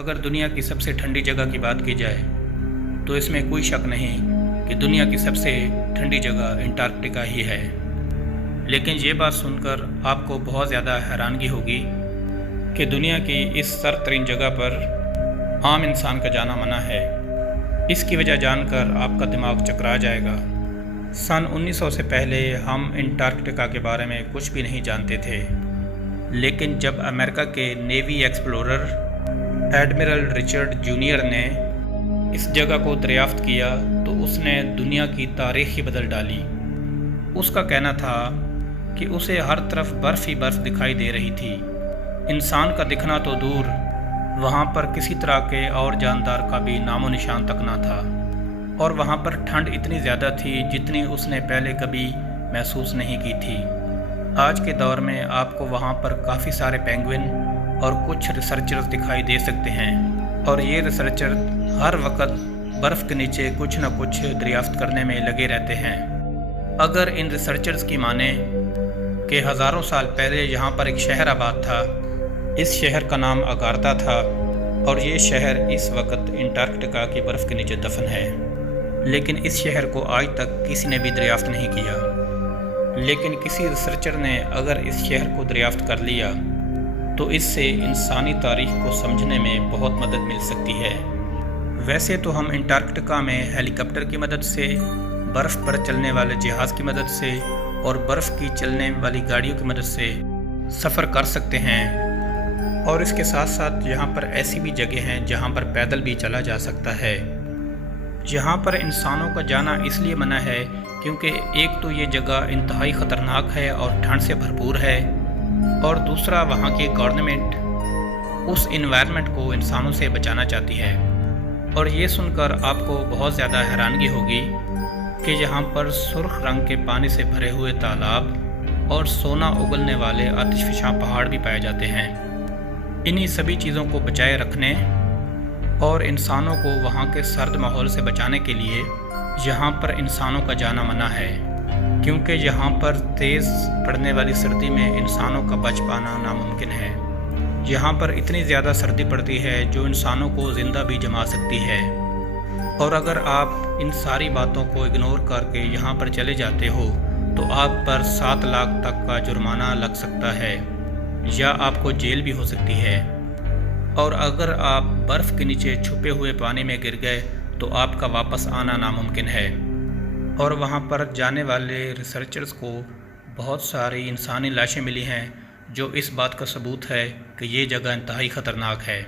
अगर दुनिया की सबसे ठंडी जगह की बात की जाए तो इसमें कोई शक नहीं कि दुनिया की सबसे ठंडी जगह अंटार्कटिका ही है। लेकिन ये बात सुनकर आपको बहुत ज़्यादा हैरानगी होगी कि दुनिया की इस सरतरीन जगह पर आम इंसान का जाना मना है। इसकी वजह जानकर आपका दिमाग चकरा जाएगा। सन 1900 से पहले हम अंटार्कटिका के बारे में कुछ भी नहीं जानते थे, लेकिन जब अमेरिका के navy explorer admiral Richard junior ने इस जगह को दरियाफ्त किया तो उसने दुनिया की तारीख ही बदल डाली। उसका कहना था कि उसे हर तरफ बर्फ़ ही बर्फ़ दिखाई दे रही थी। इंसान का दिखना तो दूर, वहाँ पर किसी तरह के और जानदार का भी नामो निशान तक ना था। और वहाँ पर ठंड इतनी ज़्यादा थी जितनी उसने पहले कभी महसूस नहीं की थी। आज के दौर में आपको वहाँ पर काफ़ी सारे पेंगुइन और कुछ रिसर्चर्स दिखाई दे सकते हैं, और ये रिसर्चर हर वक्त बर्फ़ के नीचे कुछ न कुछ दरियाफ्त करने में लगे रहते हैं। अगर इन रिसर्चर्स की माने कि हज़ारों साल पहले यहाँ पर एक शहर आबाद था। इस शहर का नाम अगार्ता था और ये शहर इस वक्त अंटार्कटिका की बर्फ़ के नीचे दफन है। लेकिन इस शहर को आज तक किसी ने भी दरियाफ्त नहीं किया। लेकिन किसी रिसर्चर ने अगर इस शहर को दरियाफ्त कर लिया तो इससे इंसानी तारीख को समझने में बहुत मदद मिल सकती है। वैसे तो हम अंटार्कटिका में हेलीकॉप्टर की मदद से, बर्फ़ पर चलने वाले जहाज़ की मदद से और बर्फ़ की चलने वाली गाड़ियों की मदद से सफ़र कर सकते हैं, और इसके साथ साथ यहाँ पर ऐसी भी जगह हैं जहाँ पर पैदल भी चला जा सकता है। यहाँ पर इंसानों का जाना इसलिए मना है क्योंकि एक तो ये जगह इंतहाई ख़तरनाक है और ठंड से भरपूर है, और दूसरा वहाँ की गवर्नमेंट उस इन्वायरमेंट को इंसानों से बचाना चाहती है। और ये सुनकर आपको बहुत ज़्यादा हैरानगी होगी कि यहाँ पर सुर्ख रंग के पानी से भरे हुए तालाब और सोना उगलने वाले आतिशफ़शा पहाड़ भी पाए जाते हैं। इन्हीं सभी चीज़ों को बचाए रखने और इंसानों को वहाँ के सर्द माहौल से बचाने के लिए यहाँ पर इंसानों का जाना मना है, क्योंकि यहाँ पर तेज़ पड़ने वाली सर्दी में इंसानों का बच पाना नामुमकिन है। यहाँ पर इतनी ज़्यादा सर्दी पड़ती है जो इंसानों को ज़िंदा भी जमा सकती है। और अगर आप इन सारी बातों को इग्नोर करके यहाँ पर चले जाते हो तो आप पर 7 लाख तक का जुर्माना लग सकता है या आपको जेल भी हो सकती है। और अगर आप बर्फ़ के नीचे छुपे हुए पानी में गिर गए तो आपका वापस आना नामुमकिन है। और वहाँ पर जाने वाले रिसर्चर्स को बहुत सारी इंसानी लाशें मिली हैं जो इस बात का सबूत है कि ये जगह इंतहाई ख़तरनाक है।